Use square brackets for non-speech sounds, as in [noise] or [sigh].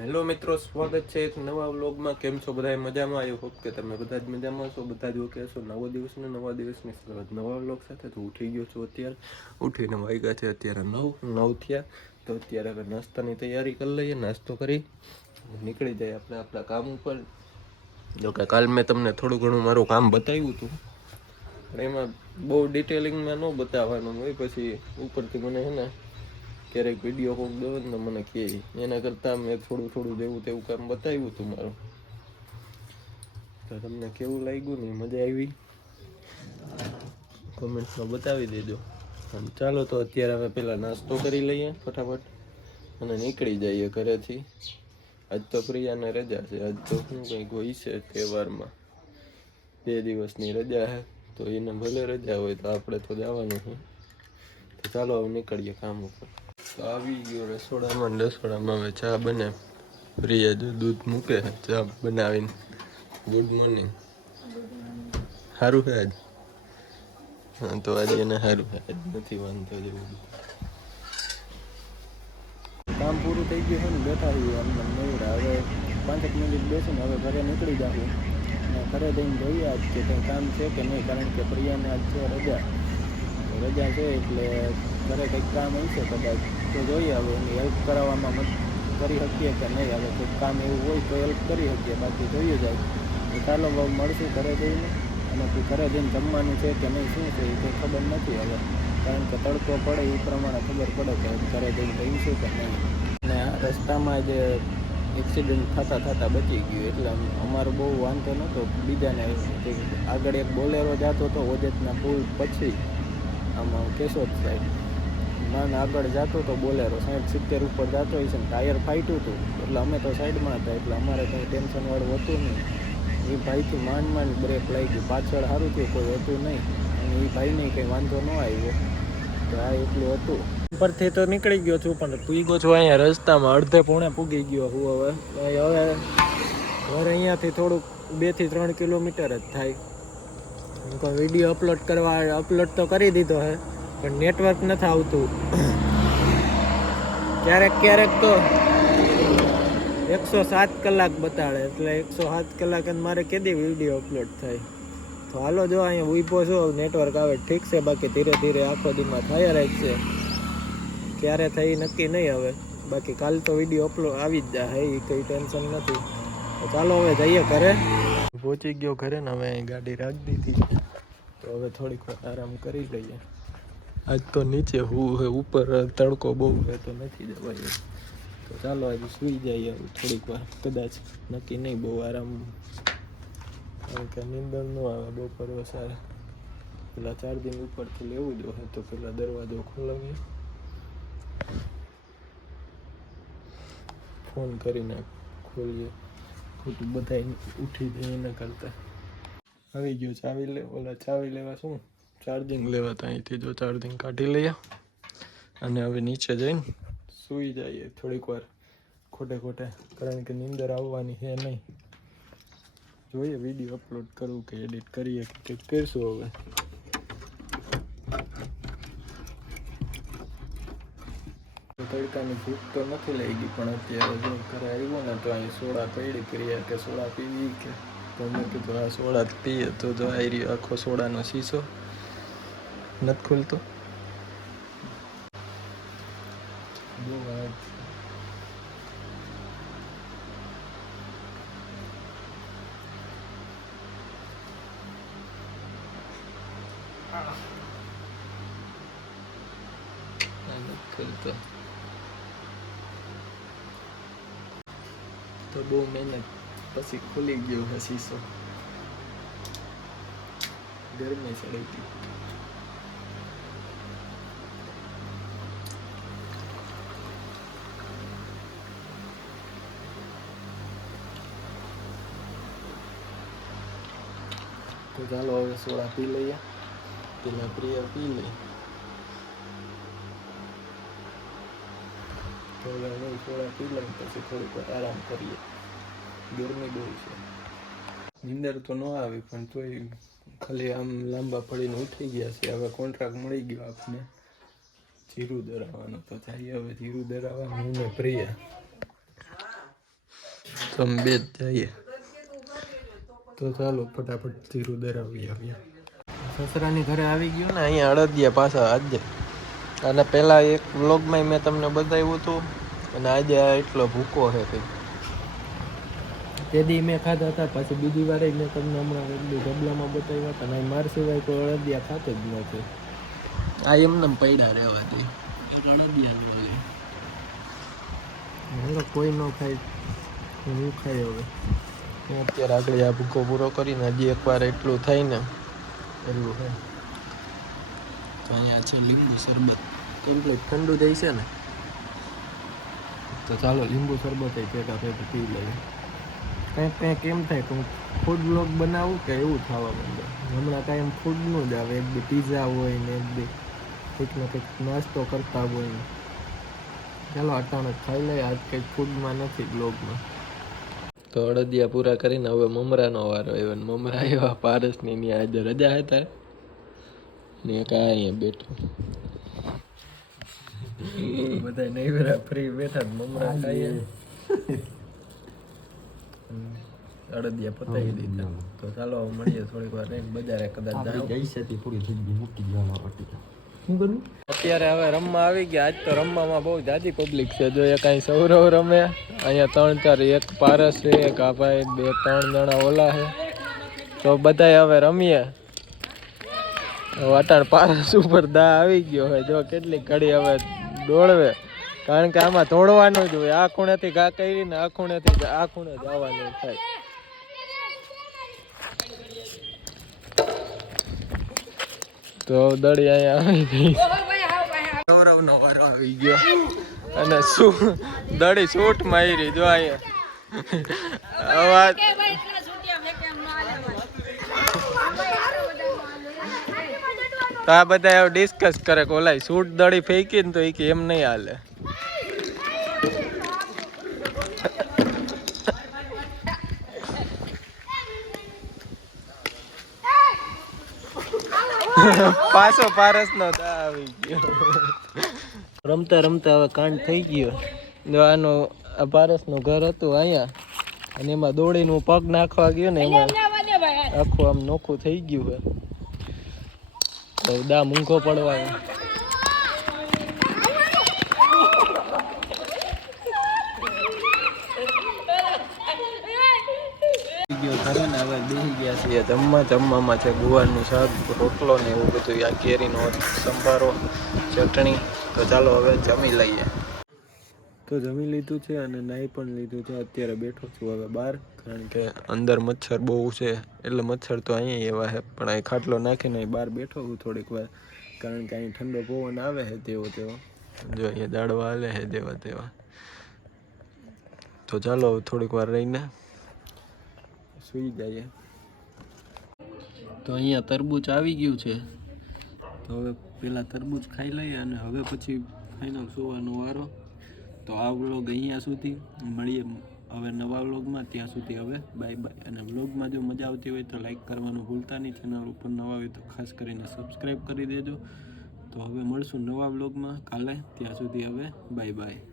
Hello મિત્રો, સ્વાગત છે એક નવા વ્લોગમાં. કેમ છો? બધા મજામાં? આવ્યો હોપ કે તમે બધા જ મજામાં છો બધા જ ઓકે છો નવો દિવસ ને નવા દિવસની શરૂઆત. નવા વ્લોગ સાથે તો ઉઠી ગયો છું અત્યારે. ઉઠીને વાગ્યા છે. અત્યારે નવ નવ થયા. તો અત્યારે હવે નાસ્તાની તૈયારી કરી લઈએ. નાસ્તો કરી નીકળી જાય આપણે આપણા કામ ઉપર. જો કે કાલ મેં તમને થોડું ઘણું મારું કામ બતાવ્યું હતું. પણ એમાં બહુ ડિટેલિંગમાં ન બતાવવાનું હોય. પછી ઉપરથી મને હે ને ક્યારેક વીડિયો કોક દો ને મને કહે એના કરતાં મેં થોડું થોડું જેવું તેવું કામ બતાવ્યું હતું મારું. તો તમને કેવું લાગ્યું ને, મજા આવી? કોમેન્ટ્સમાં બતાવી દેજો. અને ચાલો તો અત્યારે અમે પહેલાં નાસ્તો કરી લઈએ ફટાફટ. અને નીકળી જઈએ ઘરેથી. આજ તો પ્રિયાને રજા છે. આજ તો શું કંઈક હોય છે તહેવારમાં. બે દિવસની રજા છે તો એને ભલે રજા હોય તો આપણે તો જવાનું છે. તો ચાલો હવે નીકળીએ કામ ઉપર. તો આવી ગયો રસોડામાં રસોડામાં હવે ચા બને. પ્રિયા જો દૂધ મૂકે ચા બનાવીને. ગુડ મોર્નિંગ સારું છે આજ? હા, તો આજે એને સારું છે આજ નથી વાંધો જેવું કામ પૂરું થઈ ગયું છે ને, બેઠા છીએ અમને નવરા હવે પાંચેક મિનિટ બેસીને હવે ઘરે નીકળી જાઉં ઘરે જઈને જોઈએ આજ કે કંઈ કામ છે કે નહીં, કારણ કે પ્રિયાને આજ છે રજા. રજા છે એટલે ઘરે કંઈક કામ હશે કદાચ. તો જોઈએ હવે એની હેલ્પ કરાવવામાં કરી શકીએ કે નહીં. હવે કોઈ કામ એવું હોય તો હેલ્પ કરી શકીએ. બાકી જોઈએ જાય. તો ચાલો બહુ મળશું ઘરે જઈને અને પછી ઘરે જઈને જમવાનું છે કે નહીં, શું છે એ ખબર નથી હવે. કારણ કે તડકો પડે એ પ્રમાણે ખબર પડે કે ઘરે જઈને જઈશું કે નહીં. અને રસ્તામાં જે એક્સિડન્ટ થતાં થતાં બચી ગયું. એટલે અમારો બહુ વાંધો નહોતો. બીજાને આગળ એક બોલેરો જતો હતો ઓજેતના પુલ પછી આમાં કેશોદ સાઈડ. માન આગળ જતો હતો બોલેરો સાઠ સિત્તેર ઉપર જતો હોય છે ને ટાયર ફાટ્યું હતું. એટલે અમે તો સાઈડમાં હતા, એટલે અમારે કંઈ ટેન્શનવાળું હતું નહીં. એ ભાઈથી માંડ માંડ બ્રેક લાગી. પાછળ સારું થયું, કોઈ હતું નહીં. અને એ ભાઈને કંઈ વાંધો ન આવ્યો. તો આ એટલું હતું. ઉપરથી તો નીકળી ગયો છું, પણ પૂગો છું અહીંયા રસ્તામાં. અડધે પોણે પૂગી ગયો હું હવે. હવે ઘર અહીંયાથી થોડુંક બેથી ત્રણ કિલોમીટર જ થાય. વીડિયો અપલોડ કરવા અપલોડ તો કરી દીધો હે. પણ નેટવર્ક નથી આવતું. ક્યારેક ક્યારેક તો એકસો સાત કલાક બતાડે, એટલે એકસો સાત કલાક મારે કેદી વીડિયો અપલોડ થાય? તો હાલો જો અહીંયા ઊભો છો નેટવર્ક આવે, ઠીક છે, બાકી ધીરે ધીરે આખો દીમાં થયા રહેશે ક્યારે થઈ નક્કી નહીં હવે. બાકી કાલ તો વીડિયો અપલોડ આવી જ જાય એ કંઈ ટેન્શન નથી. તો ચાલો હવે જઈએ ઘરે. પહોંચી ગયો ઘરે ને હવે ગાડી રાખી દીધી. તો હવે થોડીક વાર આરામ કરી લઈએ. આજ તો નીચે હું ઉપર તડકો બહુ હોય તો નથી જવાય તો ચાલો આજે સૂઈ જઈએ થોડીક વાર. કદાચ નક્કી નહીં બહુ આરામ. કારણ કે નીંદર ન આવે બપોર સારા પેલા ચાર્જિંગ ઉપરથી લેવું જ હોય તો પેલા દરવાજો ખોલાવીએ. ફોન કરીને ખોલીએ. ખોટું બધા ઉઠી જાય એના કરતા. આવી ગયો, ચાવી લે, ઓલા ચાવી લેવા શું? ચાર્જિંગ લેવા તો અહીંથી જો ચાર્જિંગ કાઢી લઈએ. અને હવે નીચે જઈને સૂઈ જઈએ થોડીક વાર. ખોટે ખોટે. કારણ કે નીંદર આવવાની છે નહીં. જોઈએ વીડિયો અપલોડ કરવું કે એડિટ કરીએ કે કંઈક કરીશું હવે. તડકાની ભૂખ તો નથી લઈ ગઈ પણ અત્યારે જો ઘરે આવ્યો ને તો અહીં સોડા પડી પ્રિયા કે સોડા પીવી કે? તો મેં કીધું આ સોડા પીએ. તો જો આવી રહ્યો આખો સોડાનો શીશો. નથી ખુલતો. ખુલતો. તો બહુ મહેનત. પછી ખુલી ગયો હે શીશો ગરમી ચડી ગઈ. તો ચાલો હવે સોડા પી લઈએ પેલા પ્રિય પી લઈ થોડા નહીં સોડા પી લઈને પછી થોડીક વાર આરામ કરીએ ગરમી બહુ છે નીંદર તો ન આવી પણ તોય ખાલી આમ લાંબા પડીને ઉઠી ગયા છે હવે કોન્ટ્રાક્ટ મળી ગયો આપને જીરું દરાવવાનો તો જઈએ હવે જીરું દરાવવાનું પ્રિયા તો અમે બે જ જઈએ તો ચાલો ફટાફટ ધીરું દરાવી આવ્યા સસરાની ઘરે આવી ગયો ને અહીંયા અડદિયા પાછા આજે. અને પહેલાં એક વ્લોગમાં મેં તમને બતાવ્યું હતું અને આજે એટલો ભૂકો છે કંઈક તે દી મેં ખાધા હતા પછી બીજી વાર મેં તમને હમણાં દી ગબલામાં બતાવ્યા હતા અને માર સિવાય કોઈ અળદિયા ખાતો જ નથી. આ એમને પૈડા રહેવાથી દે. અડદિયા બોલે હવે કોઈ ન ખાય હું ખાઈ હવે. હું અત્યારે આગળ આ ભૂકો પૂરો કરીને હજી એકવાર એટલું થાય ને એટલું હોય તો અહીંયા છે લીંબુ શરબત. કમ્પ્લીટ ઠંડુ જાય છે ને? તો ચાલો, લીંબુ શરબત ભેગા ભેગા પી લઈએ. કંઈક કંઈક એમ થાય કે હું ફૂડ બ્લોગ બનાવું કે એવું થવા માંડે હમણાં કાંઈ એમ ફૂડનું જ આવે. એક બી પીઝા હોય ને એક બી કંઈક ને કંઈક નાસ્તો કરતા હોય ને. ચાલો અટાણે ખાઈ લઈએ. આજ કંઈક ફૂડમાં નથી બ્લોગમાં તો અડદિયા પૂરા કરીને હવે મમરાનો વારો આવ્યો ને મમરા આવ્યા પારસની ની આજે રજા હતા. ને એક આ અહીંયા બેઠો. બધા નૈવરા ફ્રી બેઠા મમરા ખાઈએ. અડદિયા પતાવી દીધા. તો ચાલો મળીએ થોડીક વાર. બજારે કદાચ જાવ શું કરવું અત્યારે હવે રમવા આવી ગયા. આજ તો રમવામાં બહુ જાજી પબ્લિક છે. જો એ કાંઈ સૌરવ રમે, અહીંયા ત્રણ ચાર, એક પારસ છે, એક આ ભાઈ, બે, ત્રણ જણા ઓલા છે. તો બધાય હવે રમીએ. વાટાણ પારસ ઉપર દા આવી ગયો હોય. જો કેટલી ઘડી હવે દોડવે. કારણ કે આમાં તોડવાનું જ હોય. આ ખૂણેથી ઘા કરીને આ ખૂણેથી આ ખૂણે જવાનું થાય. તો દડી અહીંયા આવી ગૌરવનો વારો આવી ગયો. અને શું? દડી સૂટ મારી જો અહીંયા. અવાજ તો આ બધા એવું ડિસ્કસ કરે કે ઓલા સૂટ દડી ફેંકી ને તો એ કે એમ નહીં હાલે. [laughs] પાછો પારસ નો આવી ગયો. રમતા રમતા હવે કાંડ થઈ ગયો. આનો, આ પારસનું ઘર હતું અહીંયા. અને એમાં દોડીને હું પગ નાખવા ગયો ને એમાં આખું આમ નોખું થઈ ગયું હવે દા મૂંઘો પડવા આવ્યો. ગયો ખરો ને હવે બેસી ગયા છીએ જમવા જમવામાં છે ગુવારનું શાક રોટલો ને એવું બધું આ કેરીનો સંભારો ચટણી. તો ચાલો હવે જમી લઈએ. તો જમી લીધું છે અને નાહી પણ લીધું છે. અત્યારે બેઠો છું હવે બહાર કારણ કે અંદર મચ્છર બહુ છે એટલે મચ્છર તો અહીંયા એવા છે પણ અહીં ખાટલો નાખીને અહીં બહાર બેઠો છું થોડીક વાર કારણ કે અહીં ઠંડો પવન આવે છે તેવો તેવો. જો અહીંયા દાડવા હાલે છે તેવા તેવા. તો ચાલો થોડીક વાર રહીને સૂઈ જઈએ. તો અહીંયા તરબૂચ આવી ગયું છે. તો હવે પહેલાં તરબૂચ ખાઈ લઈએ અને હવે પછી ફાઇનલ સુવાનો વારો. તો આ વ્લોગ અહીંયા સુધી. મળીએ હવે નવા વ્લોગમાં. ત્યાં સુધી હવે બાય બાય અને વ્લોગમાં જો મજા આવતી હોય તો લાઇક કરવાનું ભૂલતા નહીં. ચેનલ ઉપર નવા હોય તો ખાસ કરીને સબસ્ક્રાઈબ કરી દેજો. તો હવે મળશું નવા વ્લોગમાં. કાલે ત્યાં સુધી હવે બાય બાય